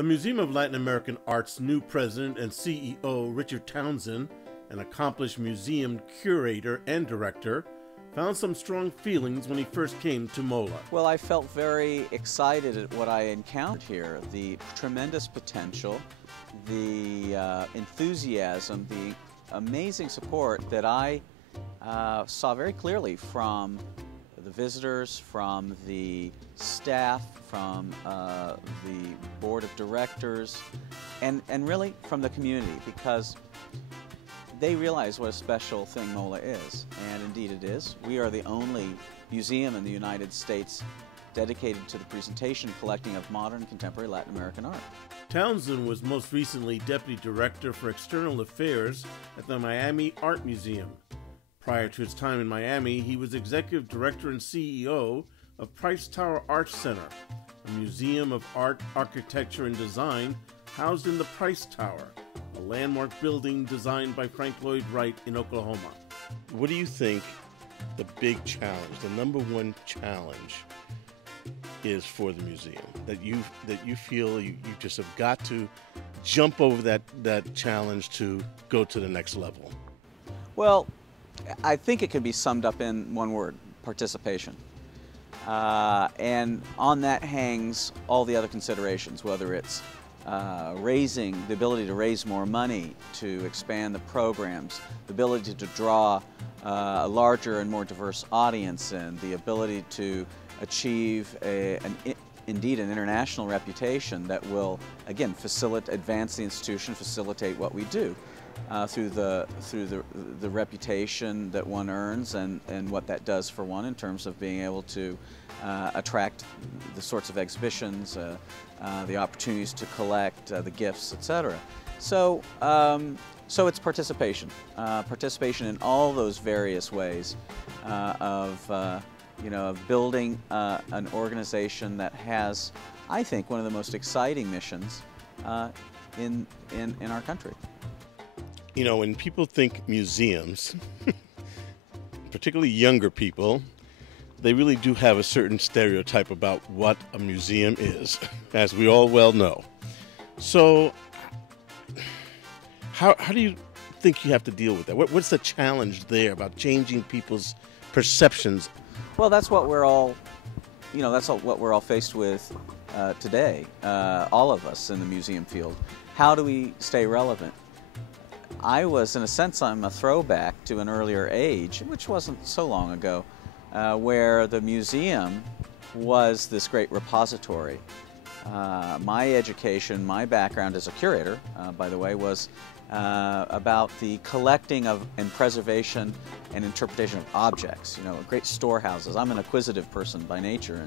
The Museum of Latin American Art's new president and CEO, Richard Townsend, an accomplished museum curator and director, found some strong feelings when he first came to Molaa. Well, I felt very excited at what I encountered here, the tremendous potential, the enthusiasm, the amazing support that I saw very clearly from the visitors, from the staff, from the board of directors, and really from the community, because they realize what a special thing Molaa is, and indeed it is. We are the only museum in the United States dedicated to the presentation and collecting of modern contemporary Latin American art. Townsend was most recently Deputy Director for External Affairs at the Miami Art Museum. Prior to his time in Miami, he was Executive Director and CEO of Price Tower Arts Center, a museum of art, architecture, and design housed in the Price Tower, a landmark building designed by Frank Lloyd Wright in Oklahoma. What do you think the big challenge, the number one challenge is for the museum, that you feel you just have got to jump over that challenge to go to the next level? Well, I think it could be summed up in one word: participation. And on that hangs all the other considerations, whether it's raising the ability to raise more money, to expand the programs, the ability to draw a larger and more diverse audience, and the ability to achieve indeed an international reputation that will, again, advance the institution, facilitate what we do through the reputation that one earns and what that does for one in terms of being able to attract the sorts of exhibitions, the opportunities to collect, the gifts, etc. So it's participation, participation in all those various ways of building an organization that has, I think, one of the most exciting missions in our country. You know, when people think museums, particularly younger people, they really do have a certain stereotype about what a museum is, as we all well know. So how do you think you have to deal with that? What's the challenge there about changing people's perceptions? Well, that's what we're all, what we're all faced with today, all of us in the museum field. How do we stay relevant? I was, in a sense, I'm a throwback to an earlier age, which wasn't so long ago, where the museum was this great repository. My education, my background as a curator, by the way, was about the collecting of and preservation and interpretation of objects, great storehouses. I'm an acquisitive person by nature,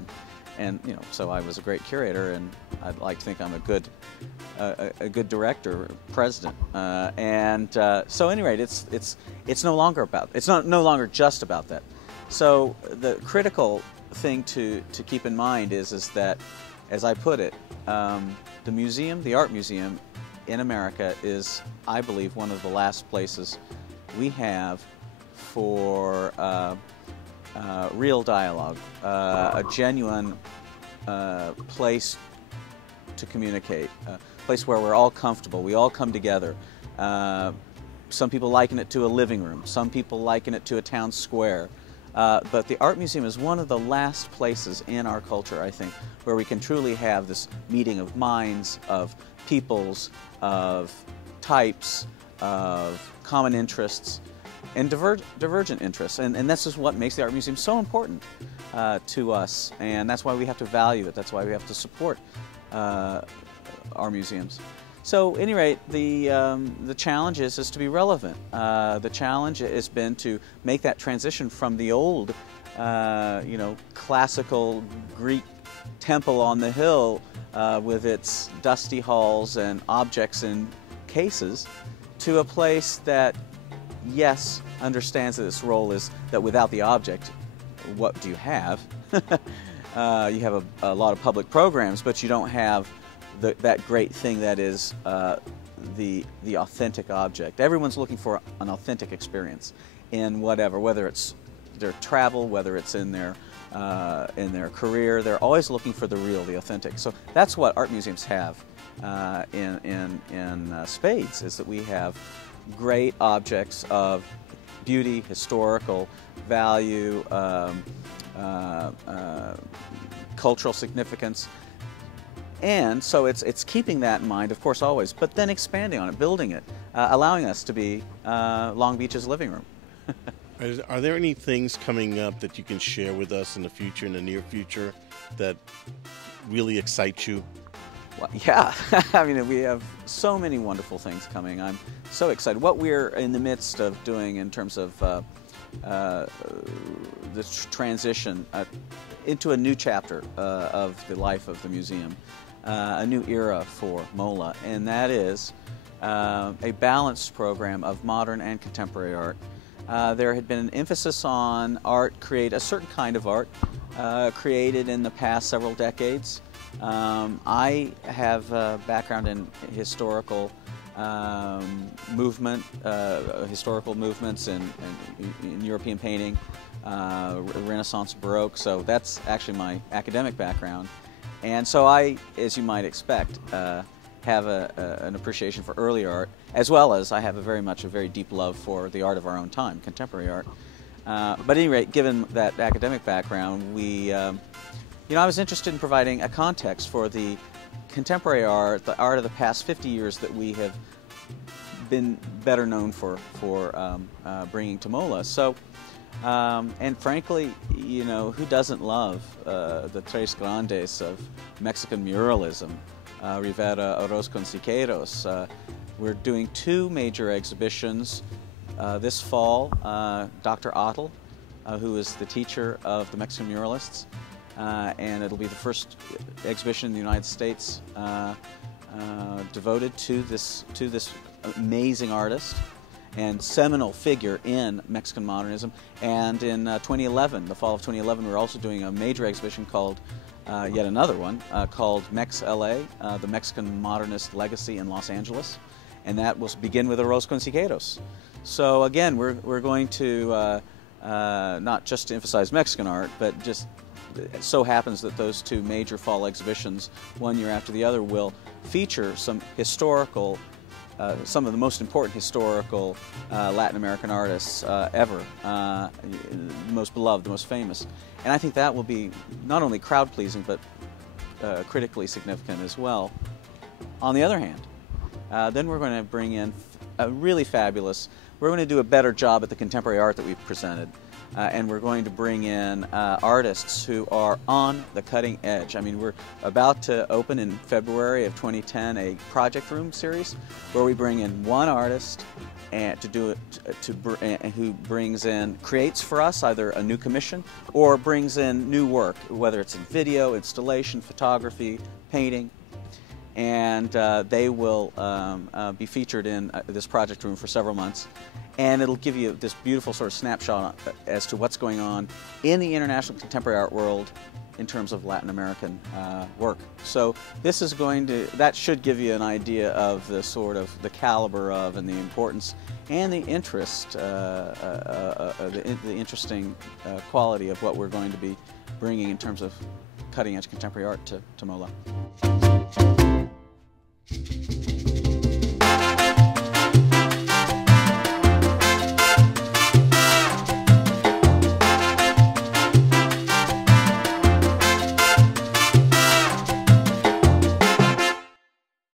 and so I was a great curator, and I'd like to think I'm a good director, president, so at any rate, it's no longer about, it's no longer just about that. So the critical thing to keep in mind is that, as I put it, the museum, the art museum in America, is, I believe, one of the last places we have for real dialogue, a genuine place to communicate, a place where we're all comfortable, we all come together. Some people liken it to a living room, some people liken it to a town square, but the art museum is one of the last places in our culture, I think, where we can truly have this meeting of minds, of peoples, of types, of common interests, and divergent interests, and this is what makes the art museum so important to us, and that's why we have to value it, that's why we have to support our museums. So, at any rate, the challenge is to be relevant. The challenge has been to make that transition from the old, classical Greek temple on the hill with its dusty halls and objects in cases, to a place that, yes, understands that its role is that without the object, what do you have? You have a lot of public programs, but you don't have that great thing that is the authentic object. Everyone's looking for an authentic experience in whether it's their travel, whether it's in their career. They're always looking for the real, the authentic. So that's what art museums have in spades, is that we have great objects of beauty, historical value, cultural significance. And so it's keeping that in mind, of course, always, but then expanding on it, building it, allowing us to be Long Beach's living room. Are there any things coming up that you can share with us in the future, in the near future, that really excite you? Well, yeah, I mean, we have so many wonderful things coming. I'm so excited. What we're in the midst of doing in terms of the transition into a new chapter of the life of the museum, a new era for Molaa, and that is a balanced program of modern and contemporary art. There had been an emphasis on art, a certain kind of art, created in the past several decades. I have a background in historical historical movements in European painting, Renaissance, Baroque, so that's actually my academic background. And so I, as you might expect, have an appreciation for early art, as well as I have a very deep love for the art of our own time, contemporary art. But at any rate, given that academic background, I was interested in providing a context for the contemporary art, the art of the past 50 years that we have been better known for bringing to Molaa. So, and frankly, who doesn't love the tres grandes of Mexican muralism, Rivera, Orozco, and Siqueiros? We're doing 2 major exhibitions this fall. Dr. Ottel, who is the teacher of the Mexican muralists, and it'll be the first exhibition in the United States devoted to this amazing artist and seminal figure in Mexican modernism. And in 2011, the fall of 2011, we're also doing a major exhibition called, yet another one, called Mex LA, the Mexican Modernist Legacy in Los Angeles. And that will begin with Orozco and Siqueiros. So again, we're going to not just to emphasize Mexican art, but just it so happens that those 2 major fall exhibitions, one year after the other, will feature some historical, some of the most important historical Latin American artists ever, the most beloved, the most famous. And I think that will be not only crowd-pleasing, but critically significant as well. On the other hand, then we're going to bring in a really fabulous, we're going to do a better job at the contemporary art that we've presented. And we're going to bring in artists who are on the cutting edge. I mean, we're about to open in February of 2010 a project room series where we bring in one artist and who creates for us either a new commission or brings in new work, whether it's in video, installation, photography, painting. And they will be featured in this project room for several months. And it'll give you this beautiful sort of snapshot as to what's going on in the international contemporary art world in terms of Latin American work. So this is that should give you an idea of the sort of the caliber of and the importance and the interest, the interesting quality of what we're going to be bringing in terms of cutting-edge contemporary art to Molaa.